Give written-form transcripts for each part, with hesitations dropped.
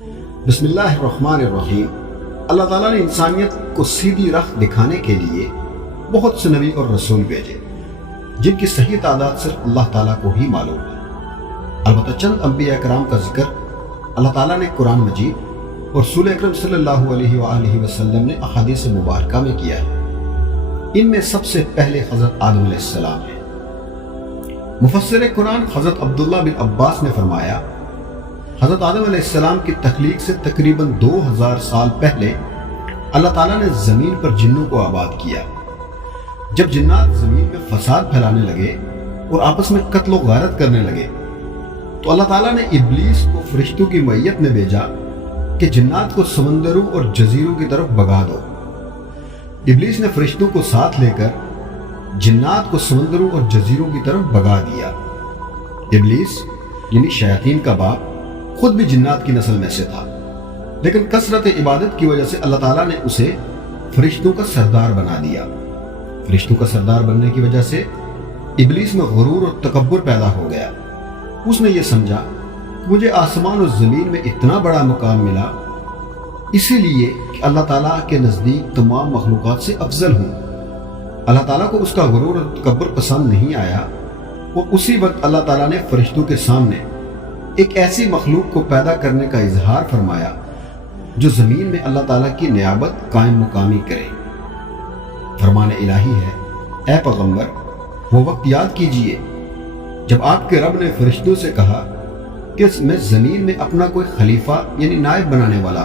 بسم اللہ الرحمن الرحیم۔ اللہ تعالیٰ نے انسانیت کو سیدھی راہ دکھانے کے لیے بہت سے نبی اور رسول بھیجے، جن کی صحیح تعداد صرف اللہ تعالیٰ کو ہی معلوم ہے۔ البتہ چند انبیاء کرام کا ذکر اللہ تعالیٰ نے قرآن مجید اور رسول اکرم صلی اللہ علیہ وآلہ وسلم نے احادیث مبارکہ میں کیا ہے۔ ان میں سب سے پہلے حضرت آدم علیہ السلام ہیں۔ مفسر قرآن حضرت عبداللہ بن عباس نے فرمایا، حضرت آدم علیہ السلام کی تخلیق سے تقریباً 2000 سال پہلے اللہ تعالیٰ نے زمین پر جنوں کو آباد کیا۔ جب جنات زمین میں فساد پھیلانے لگے اور آپس میں قتل و غارت کرنے لگے تو اللہ تعالیٰ نے ابلیس کو فرشتوں کی معیت میں بھیجا کہ جنات کو سمندروں اور جزیروں کی طرف بھگا دو۔ ابلیس نے فرشتوں کو ساتھ لے کر جنات کو سمندروں اور جزیروں کی طرف بھگا دیا۔ ابلیس یعنی شیاطین کا باپ خود بھی جنات کی نسل میں سے تھا، لیکن کثرت عبادت کی وجہ سے اللہ تعالیٰ نے اسے فرشتوں کا سردار بنا دیا۔ فرشتوں کا سردار بننے کی وجہ سے ابلیس میں غرور اور تکبر پیدا ہو گیا۔ اس نے یہ سمجھا کہ مجھے آسمان اور زمین میں اتنا بڑا مقام ملا، اسی لیے کہ اللہ تعالیٰ کے نزدیک تمام مخلوقات سے افضل ہوں۔ اللہ تعالیٰ کو اس کا غرور اور تکبر پسند نہیں آیا، اور اسی وقت اللہ تعالیٰ نے فرشتوں کے سامنے ایک ایسی مخلوق کو پیدا کرنے کا اظہار فرمایا جو زمین میں اللہ تعالیٰ کی نیابت قائم مقامی کرے۔ فرمان الہی ہے، اے پیغمبر وہ وقت یاد کیجئے جب آپ کے رب نے فرشتوں سے کہا کہ میں زمین میں اپنا کوئی خلیفہ یعنی نائب بنانے والا۔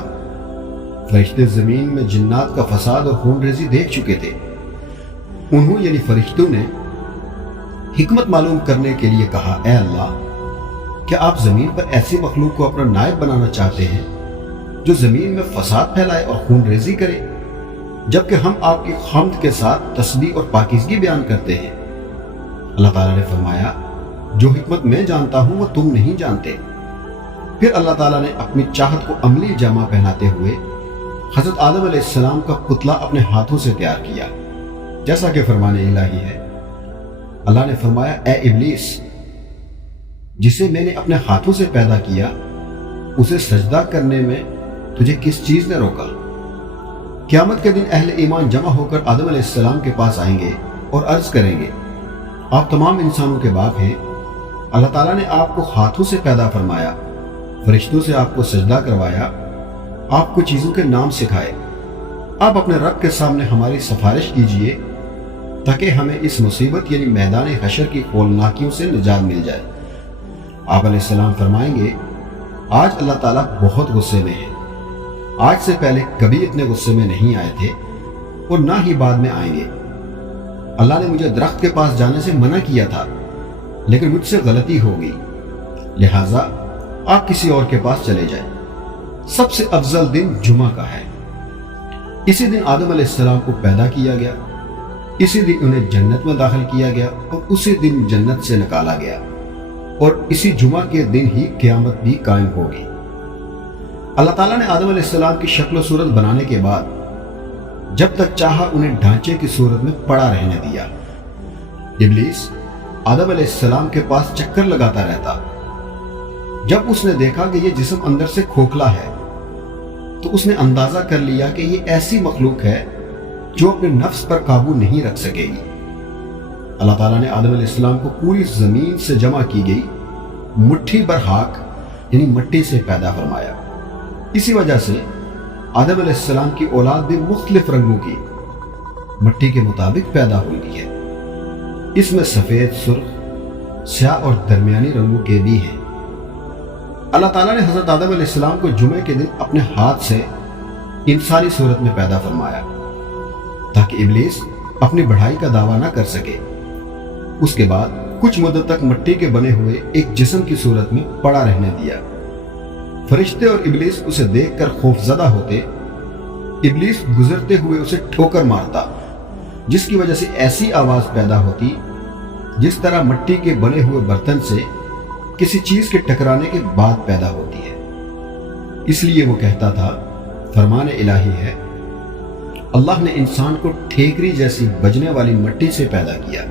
فرشتے زمین میں جنات کا فساد اور خون ریزی دیکھ چکے تھے۔ انہوں یعنی فرشتوں نے حکمت معلوم کرنے کے لیے کہا، اے اللہ، کیا آپ زمین پر ایسی مخلوق کو اپنا نائب بنانا چاہتے ہیں جو زمین میں فساد پھیلائے اور خون ریزی کرے، جبکہ ہم آپ کی حمد کے ساتھ تسبیح اور پاکیزگی بیان کرتے ہیں؟ اللہ تعالیٰ نے فرمایا، جو حکمت میں جانتا ہوں وہ تم نہیں جانتے۔ پھر اللہ تعالیٰ نے اپنی چاہت کو عملی جامہ پہناتے ہوئے حضرت آدم علیہ السلام کا پتلا اپنے ہاتھوں سے تیار کیا، جیسا کہ فرمان الہی ہے۔ اللہ نے فرمایا، اے ابلیس، جسے میں نے اپنے ہاتھوں سے پیدا کیا، اسے سجدہ کرنے میں تجھے کس چیز نے روکا؟ قیامت کے دن اہل ایمان جمع ہو کر آدم علیہ السلام کے پاس آئیں گے اور عرض کریں گے، آپ تمام انسانوں کے باپ ہیں، اللہ تعالیٰ نے آپ کو ہاتھوں سے پیدا فرمایا، فرشتوں سے آپ کو سجدہ کروایا، آپ کو چیزوں کے نام سکھائے، آپ اپنے رب کے سامنے ہماری سفارش کیجئے تاکہ ہمیں اس مصیبت یعنی میدان حشر کی ہولناکیوں سے نجات مل جائے۔ آپ علیہ السلام فرمائیں گے، آج اللہ تعالیٰ بہت غصے میں ہے، آج سے پہلے کبھی اتنے غصے میں نہیں آئے تھے اور نہ ہی بعد میں آئیں گے۔ اللہ نے مجھے درخت کے پاس جانے سے منع کیا تھا، لیکن مجھ سے غلطی ہو گئی، لہٰذا آپ کسی اور کے پاس چلے جائیں۔ سب سے افضل دن جمعہ کا ہے۔ اسی دن آدم علیہ السلام کو پیدا کیا گیا، اسی دن انہیں جنت میں داخل کیا گیا اور اسی دن جنت سے نکالا گیا، اور اسی جمعہ کے دن ہی قیامت بھی قائم ہوگی۔ اللہ تعالیٰ نے آدم علیہ السلام کی شکل و صورت بنانے کے بعد جب تک چاہا انہیں ڈھانچے کی صورت میں پڑا رہنے دیا۔ ابلیس آدم علیہ السلام کے پاس چکر لگاتا رہتا۔ جب اس نے دیکھا کہ یہ جسم اندر سے کھوکھلا ہے تو اس نے اندازہ کر لیا کہ یہ ایسی مخلوق ہے جو اپنے نفس پر قابو نہیں رکھ سکے گی۔ اللہ تعالیٰ نے آدم علیہ السلام کو پوری زمین سے جمع کی گئی مٹھی بھر خاک یعنی مٹی سے پیدا فرمایا۔ اسی وجہ سے آدم علیہ السلام کی اولاد بھی مختلف رنگوں کی مٹی کے مطابق پیدا ہوئی ہے۔ اس میں سفید، سرخ، سیاہ اور درمیانی رنگوں کے بھی ہیں۔ اللہ تعالیٰ نے حضرت آدم علیہ السلام کو جمعے کے دن اپنے ہاتھ سے انسانی صورت میں پیدا فرمایا تاکہ ابلیس اپنی بڑائی کا دعویٰ نہ کر سکے۔ اس کے بعد کچھ مدت تک مٹی کے بنے ہوئے ایک جسم کی صورت میں پڑا رہنے دیا۔ فرشتے اور ابلیس اسے دیکھ کر خوف زدہ ہوتے۔ ابلیس گزرتے ہوئے اسے ٹھوکر مارتا، جس کی وجہ سے ایسی آواز پیدا ہوتی جس طرح مٹی کے بنے ہوئے برتن سے کسی چیز کے ٹکرانے کے بعد پیدا ہوتی ہے۔ اس لیے وہ کہتا تھا، فرمان الہی ہے، اللہ نے انسان کو ٹھیکری جیسی بجنے والی مٹی سے پیدا کیا۔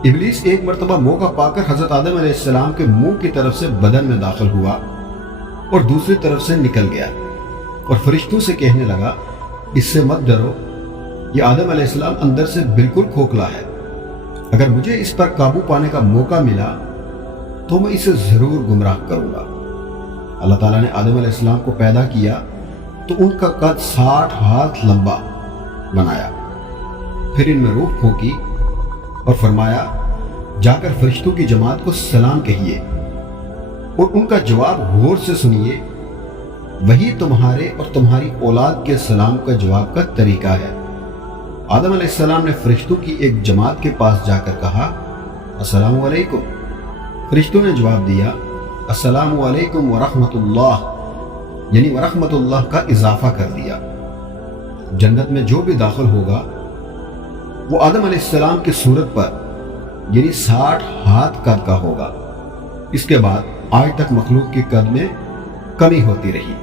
ابلیس ایک مرتبہ موقع پا کر حضرت آدم علیہ السلام کے منہ کی طرف سے بدن میں داخل ہوا اور دوسری طرف سے نکل گیا اور فرشتوں سے کہنے لگا اس سے مت ڈرو، یہ آدم علیہ السلام اندر سے بالکل کھوکھلا ہے، اگر مجھے اس پر قابو پانے کا موقع ملا تو میں اسے ضرور گمراہ کروں گا۔ اللہ تعالیٰ نے آدم علیہ السلام کو پیدا کیا تو ان کا قد 60 ہاتھ لمبا بنایا، پھر ان میں روح پھونکی اور فرمایا جا کر فرشتوں کی جماعت کو سلام کہیے اور ان کا جواب غور سے سنیے، وہی تمہارے اور تمہاری اولاد کے سلام کا جواب کا طریقہ ہے۔ آدم علیہ السلام نے فرشتوں کی ایک جماعت کے پاس جا کر کہا السلام علیکم۔ فرشتوں نے جواب دیا السلام علیکم ورحمۃ اللہ، یعنی ورحمۃ اللہ کا اضافہ کر دیا۔ جنت میں جو بھی داخل ہوگا وہ آدم علیہ السلام کی صورت پر یعنی 60 ہاتھ قد کا ہوگا۔ اس کے بعد آج تک مخلوق کی قد میں کمی ہوتی رہی۔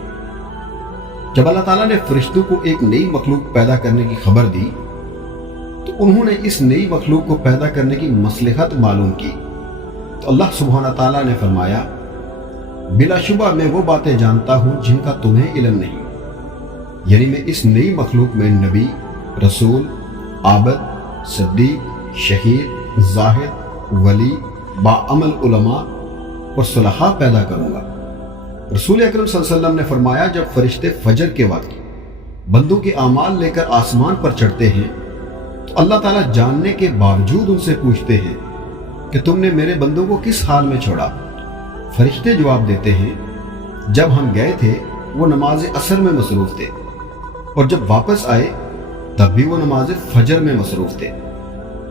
جب اللہ تعالیٰ نے فرشتوں کو ایک نئی مخلوق پیدا کرنے کی خبر دی تو انہوں نے اس نئی مخلوق کو پیدا کرنے کی مصلحت معلوم کی، تو اللہ سبحانہ تعالیٰ نے فرمایا بلا شبہ میں وہ باتیں جانتا ہوں جن کا تمہیں علم نہیں، یعنی میں اس نئی مخلوق میں نبی، رسول، عابد، صدیق، شہید، زاہد، ولی، باعمل علماء اور صلحاء پیدا کروں گا۔ رسول اکرم صلی اللہ علیہ وسلم نے فرمایا جب فرشتے فجر کے وقت بندوں کے اعمال لے کر آسمان پر چڑھتے ہیں تو اللہ تعالیٰ جاننے کے باوجود ان سے پوچھتے ہیں کہ تم نے میرے بندوں کو کس حال میں چھوڑا؟ فرشتے جواب دیتے ہیں جب ہم گئے تھے وہ نماز عصر میں مصروف تھے اور جب واپس آئے تب بھی وہ نماز فجر میں مصروف تھے،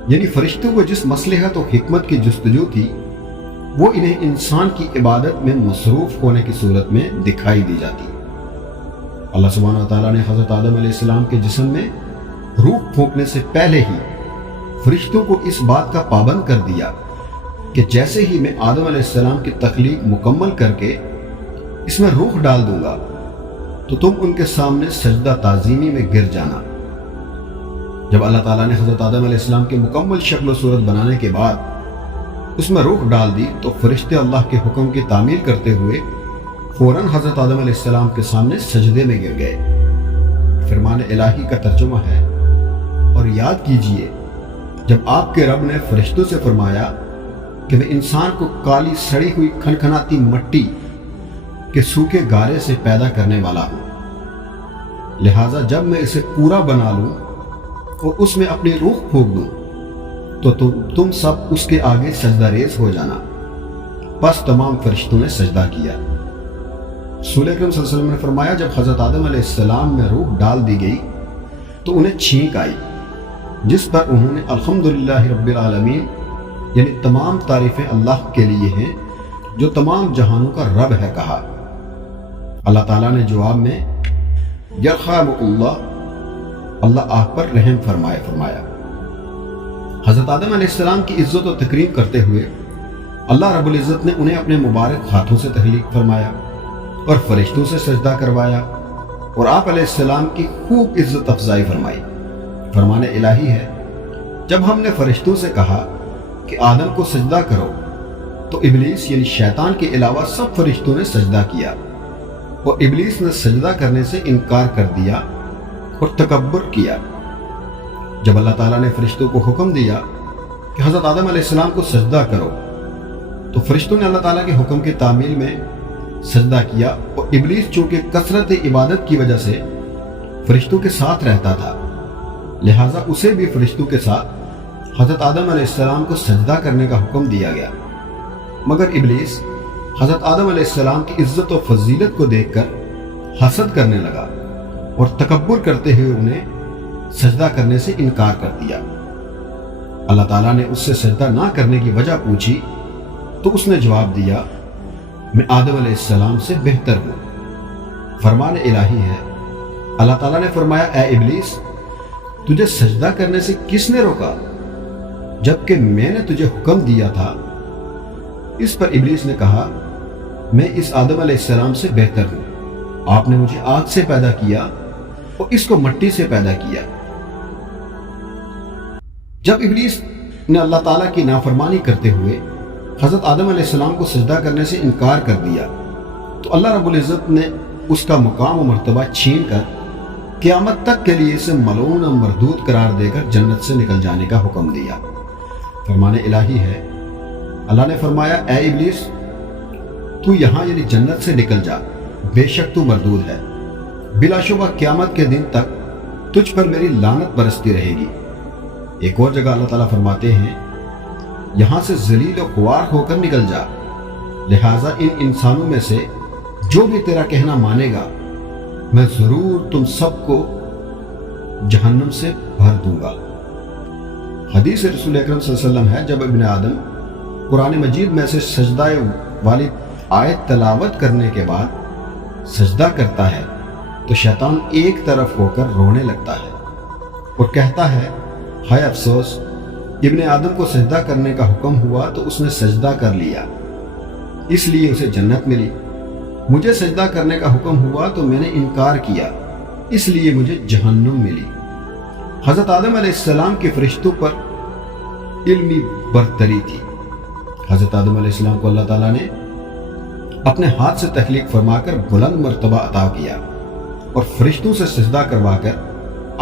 یعنی فرشتوں کو جس مصلحت و حکمت کی جستجو تھی وہ انہیں انسان کی عبادت میں مصروف ہونے کی صورت میں دکھائی دی جاتی۔ اللہ سبحانہ وتعالیٰ نے حضرت آدم علیہ السلام کے جسم میں روح پھونکنے سے پہلے ہی فرشتوں کو اس بات کا پابند کر دیا کہ جیسے ہی میں آدم علیہ السلام کی تخلیق مکمل کر کے اس میں روح ڈال دوں گا تو تم ان کے سامنے سجدہ تعظیمی میں گر جانا۔ جب اللہ تعالیٰ نے حضرت آدم علیہ السلام کی مکمل شکل و صورت بنانے کے بعد اس میں روح ڈال دی تو فرشتے اللہ کے حکم کی تعمیل کرتے ہوئے فوراً حضرت آدم علیہ السلام کے سامنے سجدے میں گر گئے۔ فرمان الہی کا ترجمہ ہے اور یاد کیجئے جب آپ کے رب نے فرشتوں سے فرمایا کہ میں انسان کو کالی سڑی ہوئی کھنکھناتی مٹی کے سوکھے گارے سے پیدا کرنے والا ہوں، لہٰذا جب میں اسے پورا بنا لوں اور اس میں اپنی روح پھونک دوں تو تم سب اس کے آگے سجدہ ریز ہو جانا۔ پس تمام فرشتوں نے سجدہ کیا۔ رسول اکرم صلی اللہ علیہ وسلم نے فرمایا جب حضرت آدم علیہ السلام میں روح ڈال دی گئی تو انہیں چھینک آئی، جس پر انہوں نے الحمدللہ رب العالمین یعنی تمام تعریفیں اللہ کے لیے ہیں جو تمام جہانوں کا رب ہے کہا۔ اللہ تعالیٰ نے جواب میں یرحمک اللہ آپ پر رحم فرمایا۔ حضرت آدم علیہ السلام کی عزت و تکریم کرتے ہوئے اللہ رب العزت نے انہیں اپنے مبارک ہاتھوں سے تخلیق فرمایا اور فرشتوں سے سجدہ کروایا اور آپ علیہ السلام کی خوب عزت افزائی فرمائی۔ فرمان الہی ہے جب ہم نے فرشتوں سے کہا کہ آدم کو سجدہ کرو تو ابلیس یعنی شیطان کے علاوہ سب فرشتوں نے سجدہ کیا اور ابلیس نے سجدہ کرنے سے انکار کر دیا اور تکبر کیا۔ جب اللہ تعالیٰ نے فرشتوں کو حکم دیا کہ حضرت آدم علیہ السلام کو سجدہ کرو تو فرشتوں نے اللہ تعالیٰ کے حکم کی تعمیل میں سجدہ کیا اور ابلیس چونکہ کثرت عبادت کی وجہ سے فرشتوں کے ساتھ رہتا تھا لہٰذا اسے بھی فرشتوں کے ساتھ حضرت آدم علیہ السلام کو سجدہ کرنے کا حکم دیا گیا، مگر ابلیس حضرت آدم علیہ السلام کی عزت و فضیلت کو دیکھ کر حسد کرنے لگا اور تکبر کرتے ہوئے انہیں سجدہ کرنے سے انکار کر دیا۔ اللہ تعالیٰ نے اس سے سجدہ نہ کرنے کی وجہ پوچھی تو اس نے جواب دیا میں آدم علیہ السلام سے بہتر ہوں۔ فرمان الہی ہے اللہ تعالیٰ نے فرمایا اے ابلیس تجھے سجدہ کرنے سے کس نے روکا جبکہ میں نے تجھے حکم دیا تھا؟ اس پر ابلیس نے کہا میں اس آدم علیہ السلام سے بہتر ہوں، آپ نے مجھے آگ سے پیدا کیا اور اس کو مٹی سے پیدا کیا۔ جب ابلیس نے اللہ تعالیٰ کی نافرمانی کرتے ہوئے حضرت آدم علیہ السلام کو سجدہ کرنے سے انکار کر دیا تو اللہ رب العزت نے اس کا مقام و مرتبہ چھین کر قیامت تک کے لیے اسے ملعون و مردود قرار دے کر جنت سے نکل جانے کا حکم دیا۔ فرمان الہی ہے، اللہ نے فرمایا اے ابلیس تو یہاں یعنی جنت سے نکل جا، بے شک تو مردود ہے، بلا شبہ قیامت کے دن تک تجھ پر میری لعنت برستی رہے گی۔ ایک اور جگہ اللہ تعالیٰ فرماتے ہیں یہاں سے ذلیل و خوار ہو کر نکل جا، لہٰذا ان انسانوں میں سے جو بھی تیرا کہنا مانے گا میں ضرور تم سب کو جہنم سے بھر دوں گا۔ حدیث رسول اکرم صلی اللہ علیہ وسلم ہے جب ابن آدم قرآن مجید میں سے سجدہ والی آیت تلاوت کرنے کے بعد سجدہ کرتا ہے تو شیطان ایک طرف ہو کر رونے لگتا ہے اور کہتا ہے ہائے افسوس، ابن آدم کو سجدہ کرنے کا حکم ہوا تو اس نے سجدہ کر لیا، اس لیے اسے جنت ملی، مجھے سجدہ کرنے کا حکم ہوا تو میں نے انکار کیا، اس لیے مجھے جہنم ملی۔ حضرت آدم علیہ السلام کے فرشتوں پر علمی برتری تھی۔ حضرت آدم علیہ السلام کو اللہ تعالیٰ نے اپنے ہاتھ سے تخلیق فرما کر بلند مرتبہ عطا کیا اور فرشتوں سے سجدہ کروا کر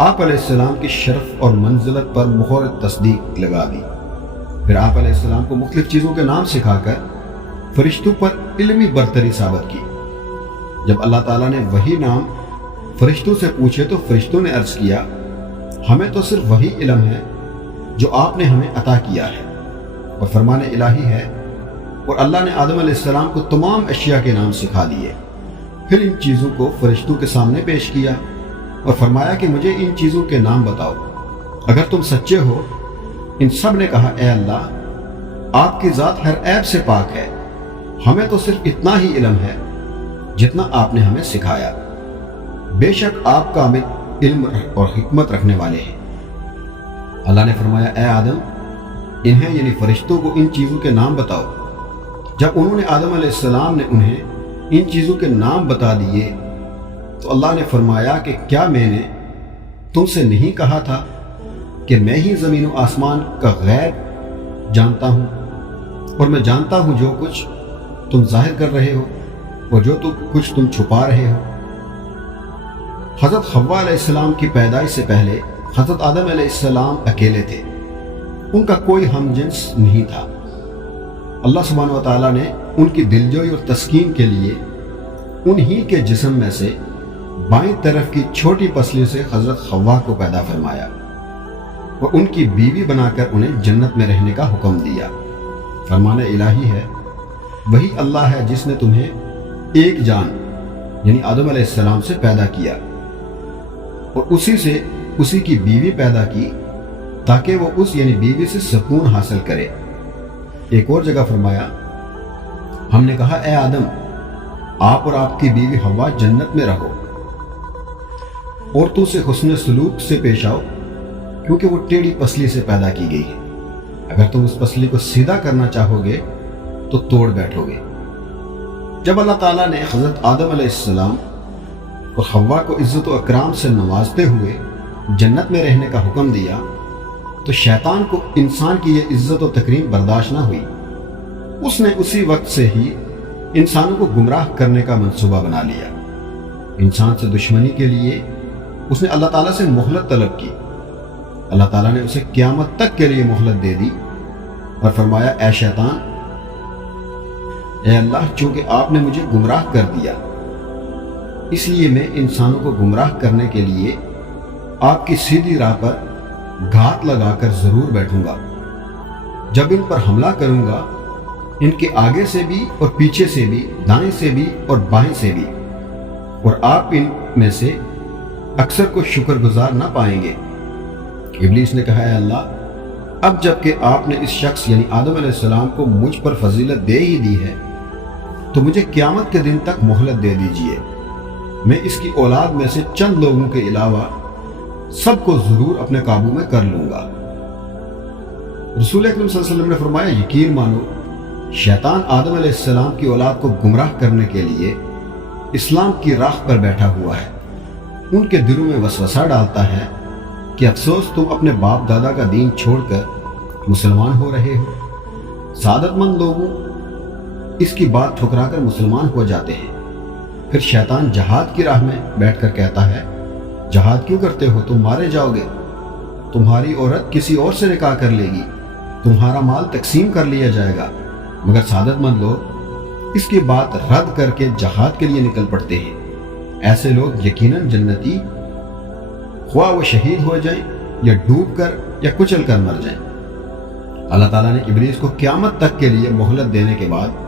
آپ علیہ السلام کی شرف اور منزلت پر مہر تصدیق لگا دی۔ پھر آپ علیہ السلام کو مختلف چیزوں کے نام سکھا کر فرشتوں پر علمی برتری ثابت کی۔ جب اللہ تعالیٰ نے وہی نام فرشتوں سے پوچھے تو فرشتوں نے عرض کیا ہمیں تو صرف وہی علم ہے جو آپ نے ہمیں عطا کیا ہے، اور فرمان الہی ہے اور اللہ نے آدم علیہ السلام کو تمام اشیاء کے نام سکھا دیے۔ پھر ان چیزوں کو فرشتوں کے سامنے پیش کیا اور فرمایا کہ مجھے ان چیزوں کے نام بتاؤ اگر تم سچے ہو۔ ان سب نے کہا اے اللہ آپ کی ذات ہر عیب سے پاک ہے، ہمیں تو صرف اتنا ہی علم ہے جتنا آپ نے ہمیں سکھایا، بے شک آپ کامل علم اور حکمت رکھنے والے ہیں۔ اللہ نے فرمایا اے آدم انہیں یعنی فرشتوں کو ان چیزوں کے نام بتاؤ۔ جب انہوں نے آدم علیہ السلام نے انہیں ان چیزوں کے نام بتا دیے تو اللہ نے فرمایا کہ کیا میں نے تم سے نہیں کہا تھا کہ میں ہی زمین و آسمان کا غیب جانتا ہوں، اور میں جانتا ہوں جو کچھ تم ظاہر کر رہے ہو اور جو کچھ تم چھپا رہے ہو۔ حضرت حوا علیہ السلام کی پیدائش سے پہلے حضرت آدم علیہ السلام اکیلے تھے، ان کا کوئی ہم جنس نہیں تھا۔ اللہ سبحانہ و تعالیٰ نے ان کی دلجوئی اور تسکین کے لیے انہی کے جسم میں سے بائیں طرف کی چھوٹی پسلی سے حضرت حوا کو پیدا فرمایا اور ان کی بیوی بنا کر انہیں جنت میں رہنے کا حکم دیا۔ فرمان الہی ہے وہی اللہ ہے جس نے تمہیں ایک جان یعنی آدم علیہ السلام سے پیدا کیا اور اسی سے اسی کی بیوی پیدا کی تاکہ وہ اس یعنی بیوی سے سکون حاصل کرے۔ ایک اور جگہ فرمایا ہم نے کہا اے آدم آپ اور آپ کی بیوی حوا جنت میں رہو، عورتوں سے حسن سلوک سے پیش آؤ کیونکہ وہ ٹیڑھی پسلی سے پیدا کی گئی ہے، اگر تم اس پسلی کو سیدھا کرنا چاہو گے تو توڑ بیٹھو گے۔ جب اللہ تعالیٰ نے حضرت آدم علیہ السلام اور حوا کو عزت و اکرام سے نوازتے ہوئے جنت میں رہنے کا حکم دیا تو شیطان کو انسان کی یہ عزت و تکریم برداشت نہ ہوئی۔ اس نے اسی وقت سے ہی انسانوں کو گمراہ کرنے کا منصوبہ بنا لیا۔ انسان سے دشمنی کے لیے اس نے اللہ تعالیٰ سے مہلت طلب کی۔ اللہ تعالیٰ نے اسے قیامت تک کے لیے مہلت دے دی اور فرمایا اے شیطان، اے اللہ چونکہ آپ نے مجھے گمراہ کر دیا اس لیے میں انسانوں کو گمراہ کرنے کے لیے آپ کی سیدھی راہ پر گھات لگا کر ضرور بیٹھوں گا۔ جب ان پر حملہ کروں گا ان کے آگے سے بھی اور پیچھے سے بھی، دائیں سے بھی اور بائیں سے بھی، اور آپ ان میں سے اکثر کو شکر گزار نہ پائیں گے۔ ابلیس نے کہا اے اللہ اب جب کہ آپ نے اس شخص یعنی آدم علیہ السلام کو مجھ پر فضیلت دے ہی دی ہے تو مجھے قیامت کے دن تک مہلت دے دیجئے، میں اس کی اولاد میں سے چند لوگوں کے علاوہ سب کو ضرور اپنے قابو میں کر لوں گا۔ رسول اکرم صلی اللہ علیہ وسلم نے فرمایا یقین مانو شیطان آدم علیہ السلام کی اولاد کو گمراہ کرنے کے لیے اسلام کی راہ پر بیٹھا ہوا ہے۔ ان کے دلوں میں وسوسہ ڈالتا ہے کہ افسوس تم اپنے باپ دادا کا دین چھوڑ کر مسلمان ہو رہے ہو۔ سعادت مند لوگوں اس کی بات ٹھکرا کر مسلمان ہو جاتے ہیں پھر شیطان جہاد کی راہ میں بیٹھ کر کہتا ہے جہاد کیوں کرتے ہو، تم مارے جاؤ گے، تمہاری عورت کسی اور سے نکاح کر لے گی، تمہارا مال تقسیم کر لیا جائے گا۔ مگر سعادت مند لوگ اس کی بات رد کر کے جہاد کے لیے نکل پڑتے ہیں۔ ایسے لوگ یقیناً جنتی، خواہ وہ شہید ہو جائیں یا ڈوب کر یا کچل کر مر جائیں۔ اللہ تعالیٰ نے ابلیس کو قیامت تک کے لیے مہلت دینے کے بعد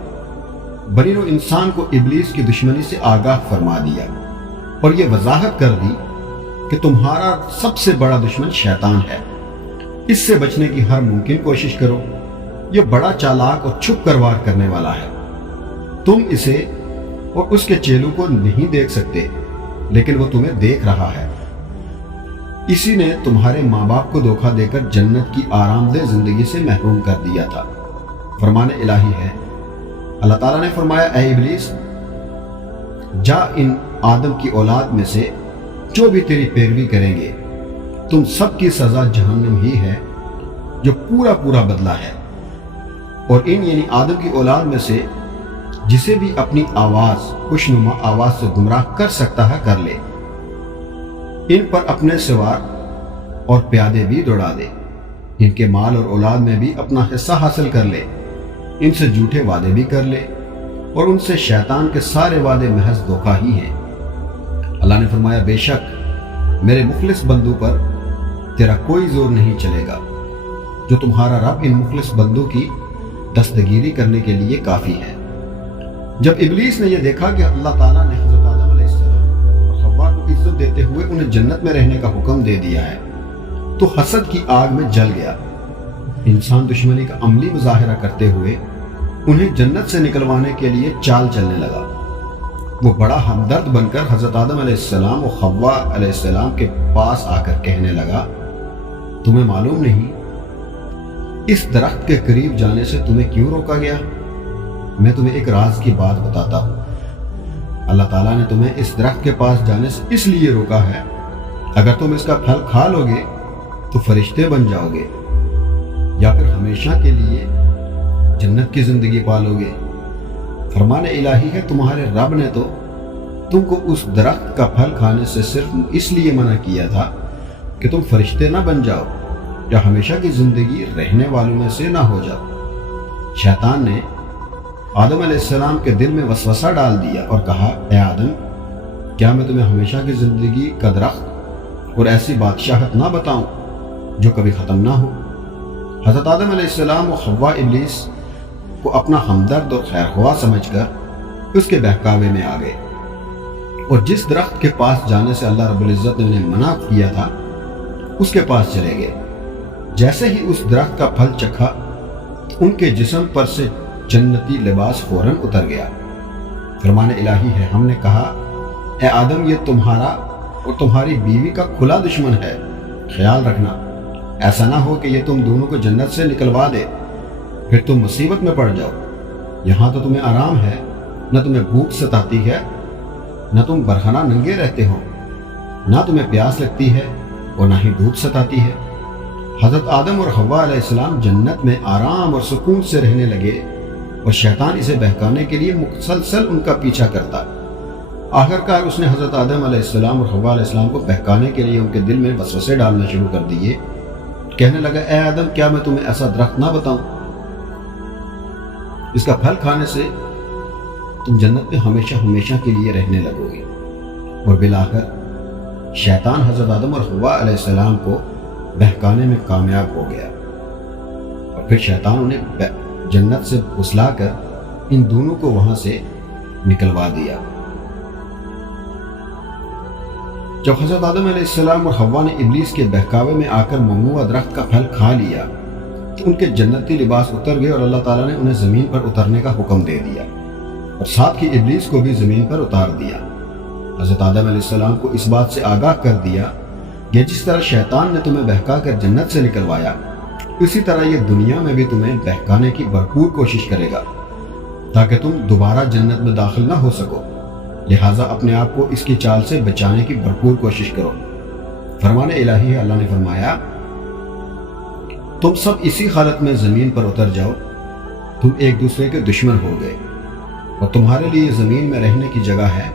بنی نوع انسان کو ابلیس کی دشمنی سے آگاہ فرما دیا اور یہ وضاحت کر دی کہ تمہارا سب سے بڑا دشمن شیطان ہے، اس سے بچنے کی ہر ممکن کوشش کرو۔ یہ بڑا چالاک اور چھپ کر وار کرنے والا ہے، تم اسے اور اس کے چیلوں کو نہیں دیکھ سکتے، لیکن وہ تمہیں دیکھ رہا ہے۔ اسی نے تمہارے ماں باپ کو دھوکہ دے کر جنت کی آرام دہ زندگی سے محروم کر دیا تھا۔ فرمان الہی ہے، اللہ تعالیٰ نے فرمایا اے ابلیس، جا ان آدم کی اولاد میں سے جو بھی تیری پیروی کریں گے، تم سب کی سزا جہنم ہی ہے جو پورا پورا بدلہ ہے۔ اور ان یعنی آدم کی اولاد میں سے جسے بھی اپنی آواز، خوشنما آواز سے گمراہ کر سکتا ہے کر لے، ان پر اپنے سوار اور پیادے بھی دوڑا دے، ان کے مال اور اولاد میں بھی اپنا حصہ حاصل کر لے، ان سے جھوٹے وعدے بھی کر لے، اور ان سے شیطان کے سارے وعدے محض دھوکہ ہی ہیں۔ اللہ نے فرمایا بے شک میرے مخلص بندوں پر تیرا کوئی زور نہیں چلے گا، جو تمہارا رب ان مخلص بندوں کی دستگیری کرنے کے لیے کافی ہے۔ جب ابلیس نے یہ دیکھا کہ اللہ تعالیٰ نے حضرت آدم علیہ السلام اور حوا کو عزت دیتے ہوئے انہیں جنت میں رہنے کا حکم دے دیا ہے تو حسد کی آگ میں جل گیا۔ انسان دشمنی کا عملی مظاہرہ کرتے ہوئے انہیں جنت سے نکلوانے کے لیے چال چلنے لگا۔ وہ بڑا ہمدرد بن کر حضرت آدم علیہ السلام اور حوا علیہ السلام کے پاس آ کر کہنے لگا تمہیں معلوم نہیں اس درخت کے قریب جانے سے تمہیں کیوں روکا گیا؟ میں تمہیں ایک راز کی بات بتاتا ہوں۔ اللہ تعالیٰ نے تمہیں اس درخت کے پاس جانے سے اس لیے روکا ہے، اگر تم اس کا پھل کھا لو گے تو فرشتے بن جاؤ گے یا پھر ہمیشہ کے لیے جنت کی زندگی پالو گے۔ فرمان الہی ہے تمہارے رب نے تو تم کو اس درخت کا پھل کھانے سے صرف اس لیے منع کیا تھا کہ تم فرشتے نہ بن جاؤ یا ہمیشہ کی زندگی رہنے والوں میں سے نہ ہو جاؤ۔ شیطان نے آدم علیہ السلام کے دل میں وسوسہ ڈال دیا اور کہا اے آدم، کیا میں تمہیں ہمیشہ کی زندگی کا درخت اور ایسی بادشاہت نہ بتاؤں جو کبھی ختم نہ ہو؟ حضرت آدم علیہ السلام و حوا ابلیس کو اپنا ہمدرد اور خیرخواہ سمجھ کر اس کے بہکاوے میں آ گئے اور جس درخت کے پاس جانے سے اللہ رب العزت نے انہیں منع کیا تھا اس کے پاس چلے گئے۔ جیسے ہی اس درخت کا پھل چکھا ان کے جسم پر سے جنتی لباس فوراً اتر گیا۔ فرمان الہی ہے ہم نے کہا اے آدم، یہ تمہارا اور تمہاری بیوی کا کھلا دشمن ہے، خیال رکھنا ایسا نہ ہو کہ یہ تم دونوں کو جنت سے نکلوا دے، پھر تم مصیبت میں پڑ جاؤ۔ یہاں تو تمہیں آرام ہے، نہ تمہیں بھوک ستاتی ہے، نہ تم برہنہ ننگے رہتے ہو، نہ تمہیں پیاس لگتی ہے اور نہ ہی دھوپ ستاتی ہے۔ حضرت آدم اور حوا علیہ السلام جنت میں آرام اور سکون سے رہنے لگے اور شیطان اسے بہکانے کے لیے مسلسل ان کا پیچھا کرتا۔ آخرکار اس نے حضرت آدم علیہ السلام اور حوا علیہ السلام کو بہکانے کے لیے ان کے دل میں وسوسے ڈالنا شروع کر دیے۔ کہنے لگا اے آدم، کیا میں تمہیں ایسا درخت نہ بتاؤں اس کا پھل کھانے سے تم جنت میں ہمیشہ ہمیشہ کے لیے رہنے لگو گے؟ اور بالآخر شیطان حضرت آدم اور حوا علیہ السلام کو بہکانے میں کامیاب ہو گیا اور پھر شیطان انہیں جنت سے پھسلا کر ان دونوں کو وہاں سے نکلوا دیا۔ جب حضرت آدم علیہ السلام اور حوا نے ابلیس کے بہکاوے میں آ کر ممنوعہ درخت کا پھل کھا لیا تو ان کے جنتی لباس اتر گئے اور اللہ تعالیٰ نے انہیں زمین پر اترنے کا حکم دے دیا اور ساتھ ہی ابلیس کو بھی زمین پر اتار دیا۔ حضرت آدم علیہ السلام کو اس بات سے آگاہ کر دیا کہ جس طرح شیطان نے تمہیں بہکا کر جنت سے نکلوایا، اسی طرح یہ دنیا میں بھی تمہیں بہکانے کی بھرپور کوشش کرے گا تاکہ تم دوبارہ جنت میں داخل نہ ہو سکو، لہٰذا اپنے آپ کو اس کی چال سے بچانے کی بھرپور کوشش کرو۔ فرمان الہی ہے اللہ نے فرمایا تم سب اسی حالت میں زمین پر اتر جاؤ، تم ایک دوسرے کے دشمن ہو گئے اور تمہارے لیے زمین میں رہنے کی جگہ ہے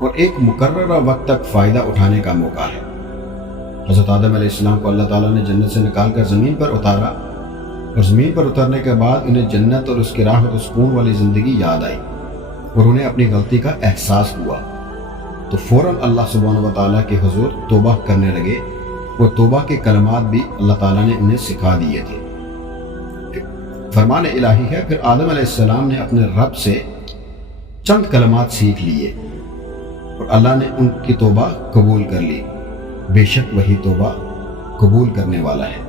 اور ایک مقررہ وقت تک فائدہ اٹھانے کا موقع ہے۔ حضرت آدم علیہ السلام کو اللہ تعالیٰ نے جنت سے نکال کر زمین پر اتارا، اور زمین پر اترنے کے بعد انہیں جنت اور اس کی راحت و سکون والی زندگی یاد آئی اور انہیں اپنی غلطی کا احساس ہوا، تو فوراً اللہ سبحانہ و تعالیٰ کے حضور توبہ کرنے لگے، اور توبہ کے کلمات بھی اللہ تعالیٰ نے انہیں سکھا دیے تھے۔ فرمان الہی ہے، پھر آدم علیہ السلام نے اپنے رب سے چند کلمات سیکھ لیے اور اللہ نے ان کی توبہ قبول کر لی، بے شک وہی توبہ قبول کرنے والا ہے۔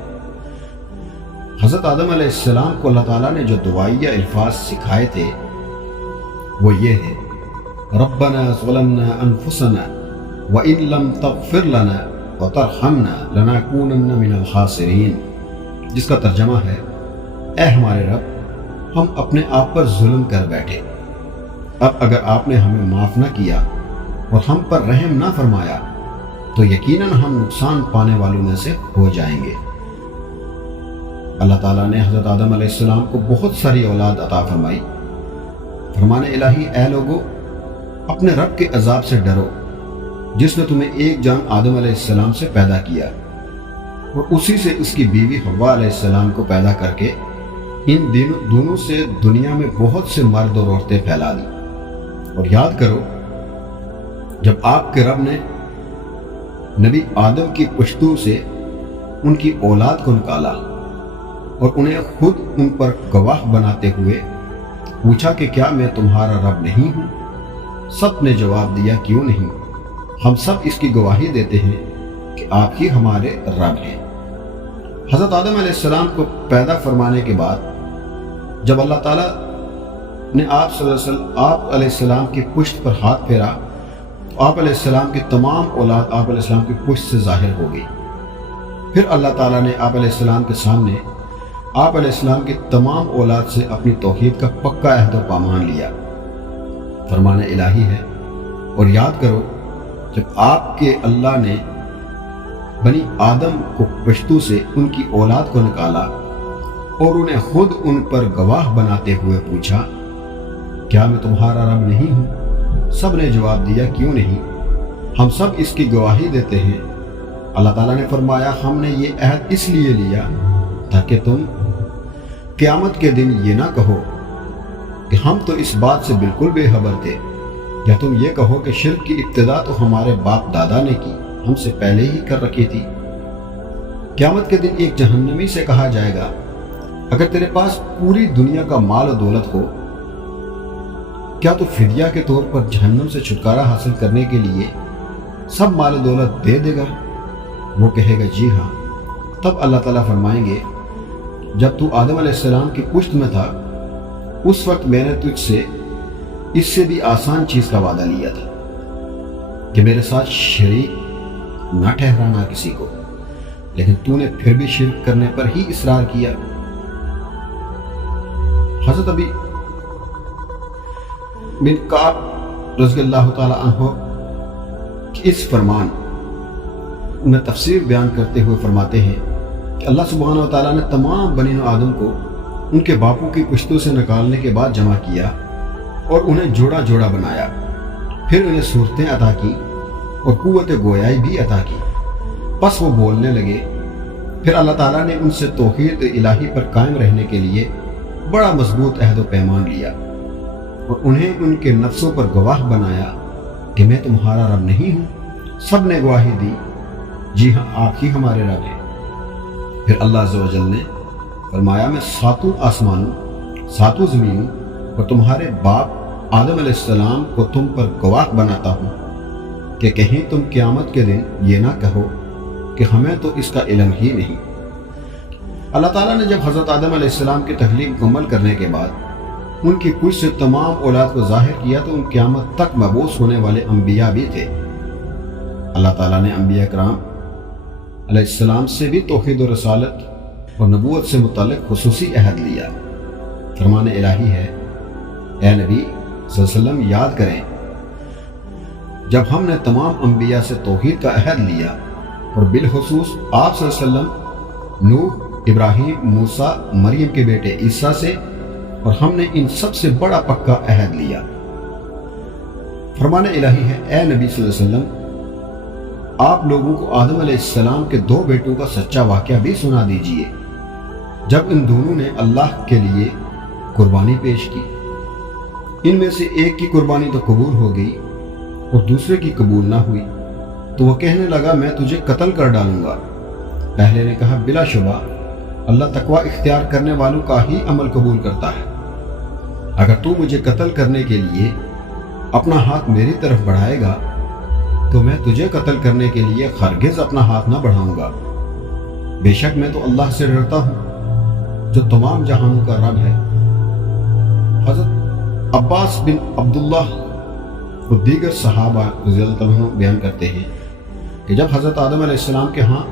حضرت آدم علیہ السلام کو اللہ تعالیٰ نے جو دعائیہ الفاظ سکھائے تھے وہ یہ ہے، ربنا ظلمنا انفسنا وان لم تغفر لنا وترحمنا لنکونن من الخاسرین، جس کا ترجمہ ہے، اے ہمارے رب، ہم اپنے آپ پر ظلم کر بیٹھے، اب اگر آپ نے ہمیں معاف نہ کیا اور ہم پر رحم نہ فرمایا تو یقیناً ہم نقصان پانے والوں میں سے ہو جائیں گے۔ اللہ تعالیٰ نے حضرت آدم علیہ السلام کو بہت ساری اولاد عطا فرمائی۔ فرمان الہی، اے لوگو، اپنے رب کے عذاب سے ڈرو جس نے تمہیں ایک جان آدم علیہ السلام سے پیدا کیا اور اسی سے اس کی بیوی حوا علیہ السلام کو پیدا کر کے ان دونوں سے دنیا میں بہت سے مرد اور عورتیں پھیلا دی۔ اور یاد کرو جب آپ کے رب نے نبی آدم کی پشتو سے ان کی اولاد کو نکالا اور انہیں خود ان پر گواہ بناتے ہوئے پوچھا کہ کیا میں تمہارا رب نہیں ہوں؟ سب نے جواب دیا، کیوں نہیں، ہم سب اس کی گواہی دیتے ہیں کہ آپ ہی ہمارے رب ہیں۔ حضرت آدم علیہ السلام کو پیدا فرمانے کے بعد جب اللہ تعالیٰ نے آپ علیہ السلام کی پشت پر ہاتھ پھیرا تو آپ علیہ السلام کی تمام اولاد آپ علیہ السلام کی پشت سے ظاہر ہو گئی۔ پھر اللہ تعالیٰ نے آپ علیہ السلام کے سامنے آپ علیہ السلام کی تمام اولاد سے اپنی توحید کا پکا عہد و پیمان لیا۔ فرمان الہی ہے، اور یاد کرو جب آپ کے اللہ نے بنی آدم کو پشتو سے ان کی اولاد کو نکالا اور انہیں خود ان پر گواہ بناتے ہوئے پوچھا، کیا میں تمہارا رب نہیں ہوں؟ سب نے جواب دیا، کیوں نہیں، ہم سب اس کی گواہی دیتے ہیں۔ اللہ تعالیٰ نے فرمایا، ہم نے یہ عہد اس لیے لیا تاکہ تم قیامت کے دن یہ نہ کہو کہ ہم تو اس بات سے بالکل بے خبر تھے، یا تم یہ کہو کہ شرک کی ابتدا تو ہمارے باپ دادا نے کی، ہم سے پہلے ہی کر رکھی تھی۔ قیامت کے دن ایک جہنمی سے کہا جائے گا، اگر تیرے پاس پوری دنیا کا مال و دولت ہو، کیا تو فدیہ کے طور پر جہنم سے چھٹکارا حاصل کرنے کے لیے سب مال و دولت دے دے گا؟ وہ کہے گا، جی ہاں۔ تب اللہ تعالیٰ فرمائیں گے، جب تو آدم علیہ السلام کی پشت میں تھا اس وقت میں نے تجھ سے اس سے بھی آسان چیز کا وعدہ لیا تھا کہ میرے ساتھ شریک نہ ٹھہرانا کسی کو، لیکن تو نے پھر بھی شرک کرنے پر ہی اصرار کیا۔ حضرت ابی بن کعب رضی اللہ تعالی عنہ کی اس فرمان میں تفسیر بیان کرتے ہوئے فرماتے ہیں کہ اللہ سبحانہ و تعالیٰ نے تمام بنی آدم کو ان کے باپوں کی پشتوں سے نکالنے کے بعد جمع کیا اور انہیں جوڑا جوڑا بنایا، پھر انہیں صورتیں عطا کی اور قوت گویائی بھی عطا کی، پس وہ بولنے لگے۔ پھر اللہ تعالیٰ نے ان سے توحید الہی پر قائم رہنے کے لیے بڑا مضبوط عہد و پیمان لیا اور انہیں ان کے نفسوں پر گواہ بنایا کہ میں تمہارا رب نہیں ہوں۔ سب نے گواہی دی، جی ہاں، آپ ہی ہمارے رب ہیں۔ پھر اللہ عز و جل نے فرمایا، میں ساتوں آسمانوں، ساتوں زمینوں اور تمہارے باپ آدم علیہ السلام کو تم پر گواہ بناتا ہوں کہ کہیں تم قیامت کے دن یہ نہ کہو کہ ہمیں تو اس کا علم ہی نہیں۔ اللہ تعالیٰ نے جب حضرت آدم علیہ السلام کی تخلیق مکمل کرنے کے بعد ان کی پشت سے تمام اولاد کو ظاہر کیا تو ان قیامت تک مبعوث ہونے والے انبیاء بھی تھے۔ اللہ تعالیٰ نے انبیاء کرام علیہ السلام سے بھی توحید و رسالت اور نبوت سے متعلق خصوصی عہد لیا۔ فرمان الہی ہے، اے نبی صلی اللہ علیہ وسلم، یاد کریں جب ہم نے تمام انبیاء سے توحید کا عہد لیا اور بالخصوص آپ صلی اللہ علیہ وسلم، نوح، ابراہیم، موسیٰ، مریم کے بیٹے عیسیٰ سے، اور ہم نے ان سب سے بڑا پکا عہد لیا۔ فرمان الہی ہے، اے نبی صلی اللہ علیہ وسلم، آپ لوگوں کو آدم علیہ السلام کے 2 بیٹوں کا سچا واقعہ بھی سنا دیجئے جب ان دونوں نے اللہ کے لیے قربانی پیش کی۔ ان میں سے ایک کی قربانی تو قبول ہو گئی اور دوسرے کی قبول نہ ہوئی، تو وہ کہنے لگا میں تجھے قتل کر ڈالوں گا۔ پہلے نے کہا بلا شبہ اللہ تقوی اختیار کرنے والوں کا ہی عمل قبول کرتا ہے، اگر تو مجھے قتل کرنے کے لیے اپنا ہاتھ میری طرف بڑھائے گا تو میں تجھے قتل کرنے کے لیے ہرگز اپنا ہاتھ نہ بڑھاؤں گا۔ بے شک میں تو اللہ سے ڈرتا ہوں جو تمام جہانوں کا رب ہے۔ حضرت عباس بن عبداللہ اور دیگر صحابہ رضی اللہ عنہ بیان کرتے ہیں کہ جب حضرت آدم علیہ السلام کے ہاں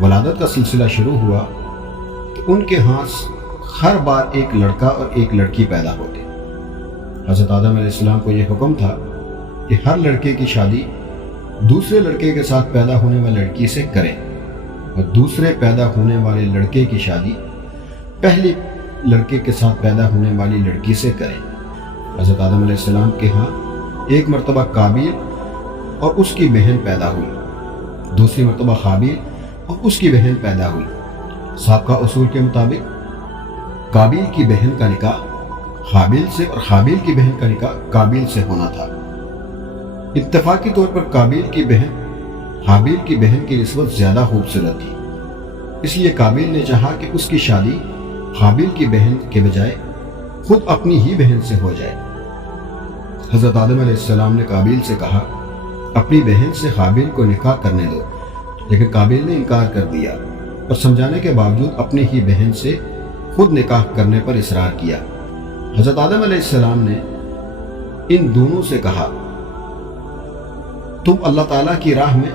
ولادت کا سلسلہ شروع ہوا تو ان کے ہاں ہر بار ایک لڑکا اور ایک لڑکی پیدا ہوتے۔ حضرت آدم علیہ السلام کو یہ حکم تھا کہ ہر لڑکے کی شادی دوسرے لڑکے کے ساتھ پیدا ہونے والی لڑکی سے کریں اور دوسرے پیدا ہونے والے لڑکے کی شادی پہلے لڑکے کے ساتھ پیدا ہونے والی لڑکی سے کریں۔ حضرت آدم علیہ السلام کے ہاں ایک مرتبہ قابیل اور اس کی بہن پیدا ہوئی، دوسری مرتبہ حابیل اور اس کی بہن پیدا ہوئی۔ سابقہ اصول کے مطابق قابیل کی بہن کا نکاح حابیل سے اور حابیل کی بہن کا نکاح قابیل سے ہونا تھا۔ اتفاقی طور پر قابیل کی بہن حابیل کی بہن کی نسبت زیادہ خوبصورت تھی، اس لیے قابیل نے چاہا کہ اس کی شادی حابیل کی بہن کے بجائے خود اپنی ہی بہن سے ہو جائے۔ حضرت آدم علیہ السلام نے قابیل سے کہا اپنی بہن سے حابیل کو نکاح کرنے دو، لیکن قابیل نے انکار کر دیا اور سمجھانے کے باوجود اپنی ہی بہن سے خود نکاح کرنے پر اصرار کیا۔ حضرت آدم علیہ السلام نے ان دونوں سے کہا تم اللہ تعالیٰ کی راہ میں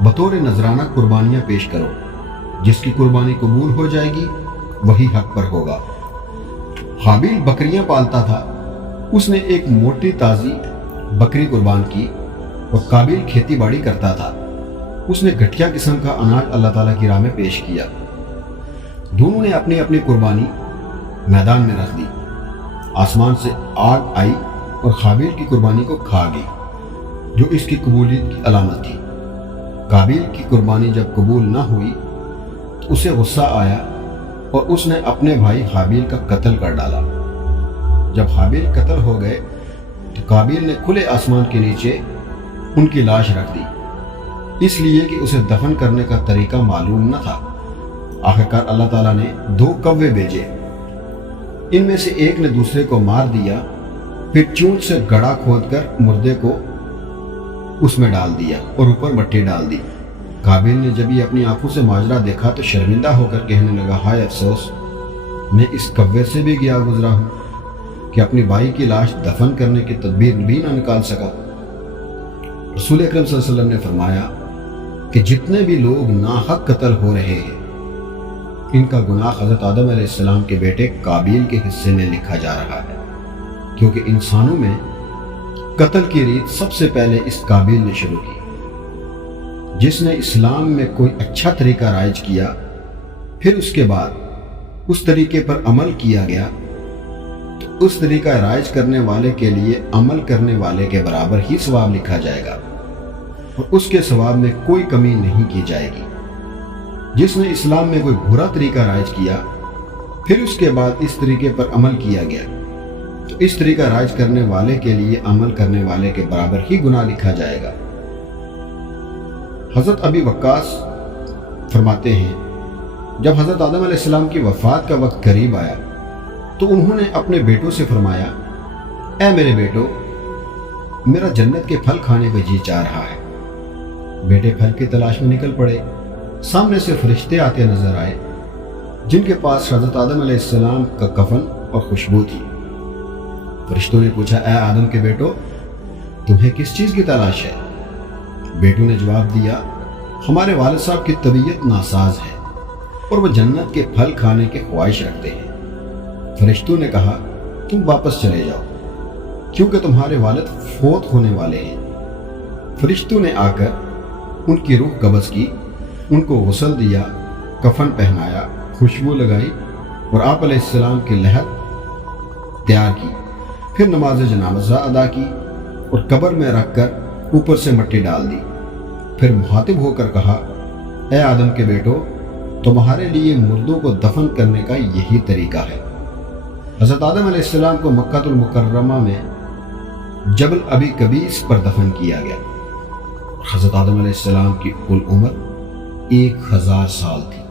بطور نذرانہ قربانیاں پیش کرو، جس کی قربانی قبول ہو جائے گی وہی حق پر ہوگا۔ حابیل بکریاں پالتا تھا، اس نے ایک موٹی تازی بکری قربان کی، اور قابیل کھیتی باڑی کرتا تھا، اس نے گھٹیا قسم کا اناج اللہ تعالیٰ کی راہ میں پیش کیا۔ دونوں نے اپنی اپنی قربانی میدان میں رکھ دی، آسمان سے آگ آئی اور حابیل کی قربانی کو کھا گئی، جو اس کی قبولیت کی علامت تھی۔ قابیل کی قربانی جب قبول نہ ہوئی تو اسے غصہ آیا اور اس نے اپنے بھائی حابیل کا قتل کر ڈالا۔ جب حابیل قتل ہو گئے تو قابیل نے کھلے آسمان کے نیچے ان کی لاش رکھ دی، اس لیے کہ اسے دفن کرنے کا طریقہ معلوم نہ تھا۔ آخرکار اللہ تعالیٰ نے 2 کوے بھیجے، ان میں سے ایک نے دوسرے کو مار دیا، پھر چونچ سے گڑھا کھود کر مردے کو اس میں ڈال دیا اور اوپر مٹی ڈال دی۔ قابیل نے جب یہ اپنی آنکھوں سے ماجرا دیکھا تو شرمندہ ہو کر کہنے لگا ہائے افسوس، میں اس کوے سے بھی گیا گزرا ہوں کہ اپنی بھائی کی لاش دفن کرنے کی تدبیر بھی نہ نکال سکا۔ رسول اکرم صلی اللہ علیہ وسلم نے فرمایا کہ جتنے بھی لوگ ناحق قتل ہو رہے ہیں ان کا گناہ حضرت آدم علیہ السلام کے بیٹے قابیل کے حصے میں لکھا جا رہا ہے، کیونکہ انسانوں میں قتل کی ریت سب سے پہلے اس قابیل نے شروع کی۔ جس نے اسلام میں کوئی اچھا طریقہ رائج کیا، پھر اس کے بعد اس طریقے پر عمل کیا گیا، تو اس طریقہ رائج کرنے والے کے لیے عمل کرنے والے کے برابر ہی ثواب لکھا جائے گا اور اس کے ثواب میں کوئی کمی نہیں کی جائے گی۔ جس نے اسلام میں کوئی برا طریقہ رائج کیا، پھر اس کے بعد اس طریقے پر عمل کیا گیا، تو اس طریقہ رائج کرنے والے کے لیے عمل کرنے والے کے برابر ہی گناہ لکھا جائے گا۔ حضرت ابی وقاص فرماتے ہیں جب حضرت آدم علیہ السلام کی وفات کا وقت قریب آیا تو انہوں نے اپنے بیٹوں سے فرمایا اے میرے بیٹو، میرا جنت کے پھل کھانے کا جی چاہ رہا ہے۔ بیٹے پھل کی تلاش میں نکل پڑے، سامنے سے فرشتے آتے نظر آئے جن کے پاس حضرت آدم علیہ السلام کا کفن اور خوشبو تھی۔ فرشتوں نے پوچھا اے آدم کے بیٹو، تمہیں کس چیز کی تلاش ہے؟ بیٹوں نے جواب دیا ہمارے والد صاحب کی طبیعت ناساز ہے اور وہ جنت کے پھل کھانے کی خواہش رکھتے ہیں۔ فرشتوں نے کہا تم واپس چلے جاؤ کیونکہ تمہارے والد فوت ہونے والے ہیں۔ فرشتوں نے آ کر ان کی روح قبض کی، ان کو غسل دیا، کفن پہنایا، خوشبو لگائی اور آپ علیہ السلام کی لحد تیار کی، پھر نماز جنازہ ادا کی اور قبر میں رکھ کر اوپر سے مٹی ڈال دی۔ پھر مخاطب ہو کر کہا، اے آدم کے بیٹو، تمہارے لیے مردوں کو دفن کرنے کا یہی طریقہ ہے۔ حضرت آدم علیہ السلام کو مکہ المکرمہ میں جبل ابی قبیس پر دفن کیا گیا۔ حضرت آدم علیہ السلام کی کل عمر 1000 سال تھی۔